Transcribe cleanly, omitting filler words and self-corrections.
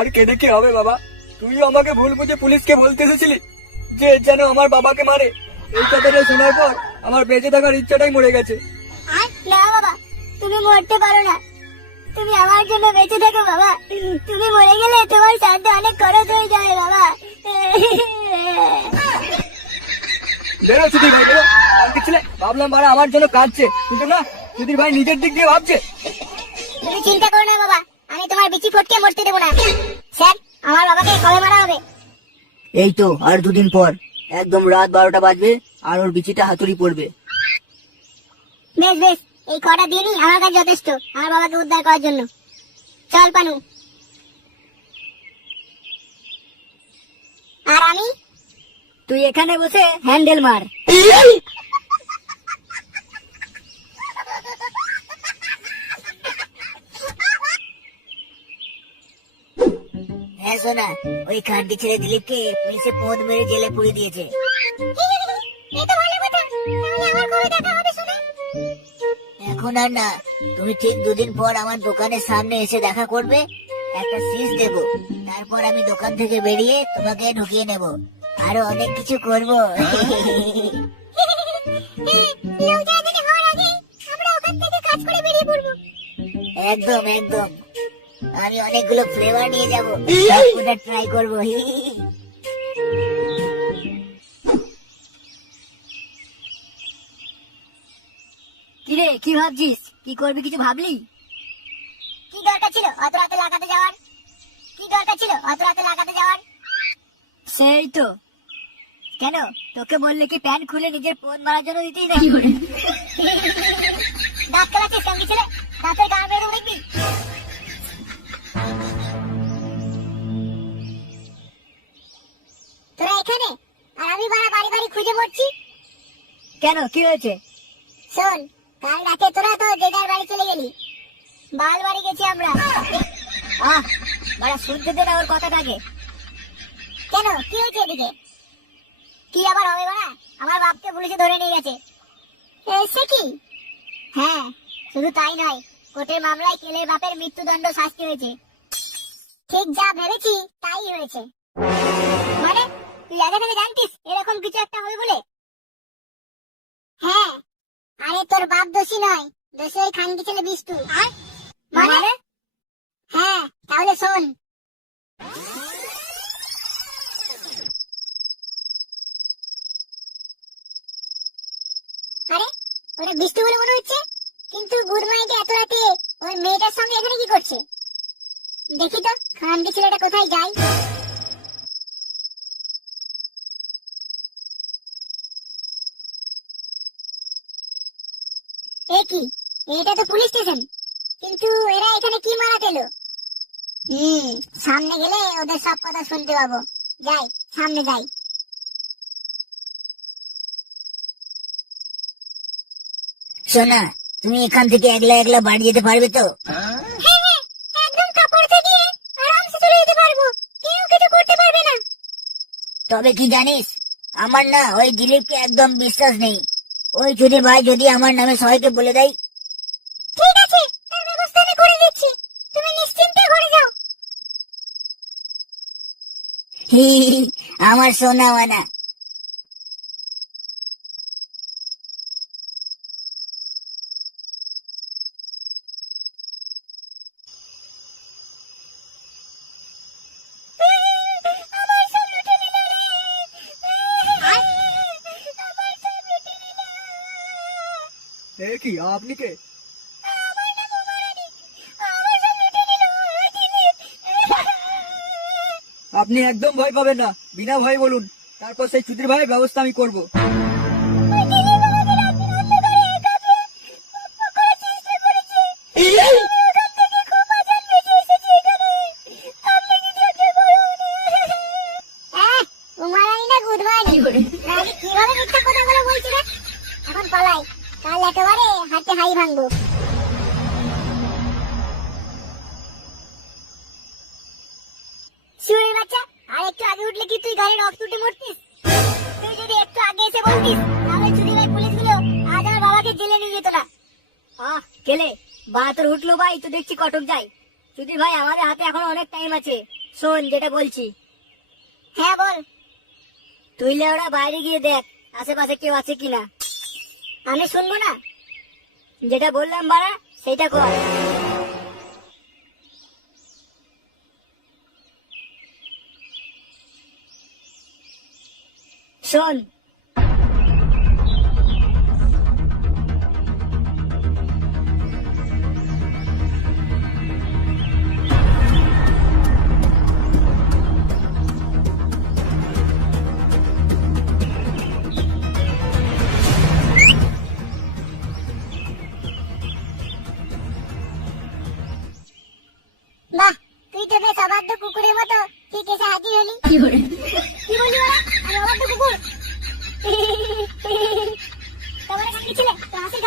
আর কেঁদে কি হবে বাবা? তুই আমাকে ভুল বুঝে পুলিশকে বলতে এসেছিলি যে যেন আমার বাবাকে মারে। এই কথাটা শোনার পর আমার বেঁচে থাকার ইচ্ছাটাই মরে গেছে। না বাবা, তুমি মরতে পারো না। তুমি আমার জন্য বেঁচে থাকো বাবা। তুমি মরে গেলে তোমার শ্রাদ্ধ অনেক খরচ হয়ে যাবে বাবা। বেরো সুধীর ভাই, বেরো। আমাকে ছেলে ভাবলাম মারা আমার জন্য কাঁদছে, কিন্তু না, সুধীর ভাই নিজের দিক দিয়ে ভাবছে। তুমি চিন্তা করো না বাবা, আমি তোমার বিচি ফটকে মরতে দেবো না। স্যার, আমার বাবাকে কবে মারা হবে? এই তো আর দুদিন পর, একদম রাত 12টা বাজবে আর ওর বিচিটা হাতুড়ি পড়বে। বেশ বেশ, এই কটা দিনই আমার কাছে যথেষ্ট আমার বাবাকে উদ্ধার করার জন্য। চল পানু। আর আমি? তুই এখানে বসে হ্যান্ডেল মার। হ্যাঁ সোনা, ওই খানটি ছেলে দিলীপকে পুলিশে পদ মেরে জেলে পুরে দিয়েছে। এই তো ভালো কথা, তাহলে আমার কবে দেখা হবে শুনে? এখন আর না, তুমি ঠিক 2 দিন পর আমার দোকানের সামনে এসে দেখা করবে, একটা সিজ দেবো, তারপর আমি দোকান থেকে বেরিয়ে তোমাকে ঢুকিয়ে নেব, আরো অনেক কিছু করব। একদম একদম, আমি অনেকগুলো ফ্লেভার নিয়ে যাবো, সবকটা ট্রাই করবো। কিরে, কি ভাবছিস? কি করবি, কিছু ভাবলি? কি দরকার ছিল অত রাতে লাগাতে যাওয়ার? কি দরকার ছিল অত রাতে লাগাতে যাওয়ার? সেই তো। কেন, তোকে বললে কি প্যান্ট খুলে নিজের পোদ মারার জন্য দিতেই নাকি? দাঁত কালাচ্ছিস কাঙ্গি ছেলে, দাঁতের গান বেরো দেখবি। তোরা এখানে আর আমি বাড়া বাড়ি বাড়ি খুঁজে পড়ছি। কেন, কি হয়েছে? শোন, কাল রাতে তোরা তো জেদার বাড়ি চলে গেলি, বাল বাড়ি গেছি আমরা। মানে শুনতে দে না ওর কথাটাকে। কেন, কি হয়েছে এদিকে? কি আবার হবে বাড়া? আমার বাপকে পুলিশে ধরে নিয়ে গেছে। সে কি? হ্যাঁ, শুধু তাই নয়, কোর্টের মামলায় কেলের বাপের মৃত্যুদণ্ড শাস্তি হয়েছে। ঠিক যা ভেবেছি তাই হয়েছে। মানে তুই আগে থেকে জানতিস এরকম কিছু একটা হবে বলে? হ্যাঁ, আরে তোর বাপ দোষী নয়, দোষী ওই খানকি ছেলে বিষ্টু। মানে? হ্যাঁ, তাহলে শোন। আরে ওটা বিষ্টু বলে মনে হচ্ছে, কিন্তু গুরমাইতে এত রাতে ওই মেয়েটার সঙ্গে এখানে কি করছে? দেখি তো খানকি ছেলেটা কোথায় যায়। এ কি, এটা তো পুলিশ স্টেশন, কিন্তু এরা এখানে কি মারাতে এলো? সামনে গেলে ওদের সব কথা শুনতে পাবো। যাই, সামনে যাই। সোনা, তুমি এখান থেকে একলা একলা বাড়ি যেতে পারবে তো? হ্যাঁ হ্যাঁ, একদম কাপড় দিয়ে আরামসে চলে যেতে পারবো, কেউ কিছু করতে পারবে না। তবে কি জানিস, আমার না ওই দিলীপকে একদম বিশ্বাস নেই। ওই চুরি ভাই যদি আমার নামে সবাইকে বলে দেয়। ঠিক আছে, তার ব্যবস্থা আমি করে দিচ্ছি, তুমি নিশ্চিন্তে ঘরে যাও। আমার সোনা মানা। এ কি, আপনি কে? আপনি একদম ভয় পাবেন না, বিনা ভয় বলুন, তারপর সেই সুধীর ভাইয়ের ব্যবস্থা আমি করব। কিভাবে মিথ্যা কথাগুলো বলছি রে? এখন পালাই, কাল একেবারে হাতে হাই ভাঙবো। শুয়ে বাচ্চা, আর একটু আগে উঠলে কি তুই গাড়ির অফ তুটে মরতিস? তুই যদি একটু আগে এসে বলতিস, তাহলে চুরি ভাই পুলিশগুলো আজ আমার বাবাকে জেলে নিয়ে যেত না। কেলে বা তোর উঠলো ভাই, তো দেখছি কটক যাই। সুধীর ভাই, আমাদের হাতে এখন অনেক টাইম আছে, শোন যেটা বলছি। হ্যাঁ বল। তুই লেওড়া বাইরে গিয়ে দেখ আশেপাশে কেউ আছে কিনা। আমি শুনবো না? যেটা বললাম বাড়া সেইটা কর। শোন, বাহ, তুই তো বেশ অবাধ্য কুকুরের মতো ঠিক এসে হাজির হলি। কি বলি বাড়া? আমি অবাধ্য কুকুর? তোমার কাছে কি ছিলে? তো হাসি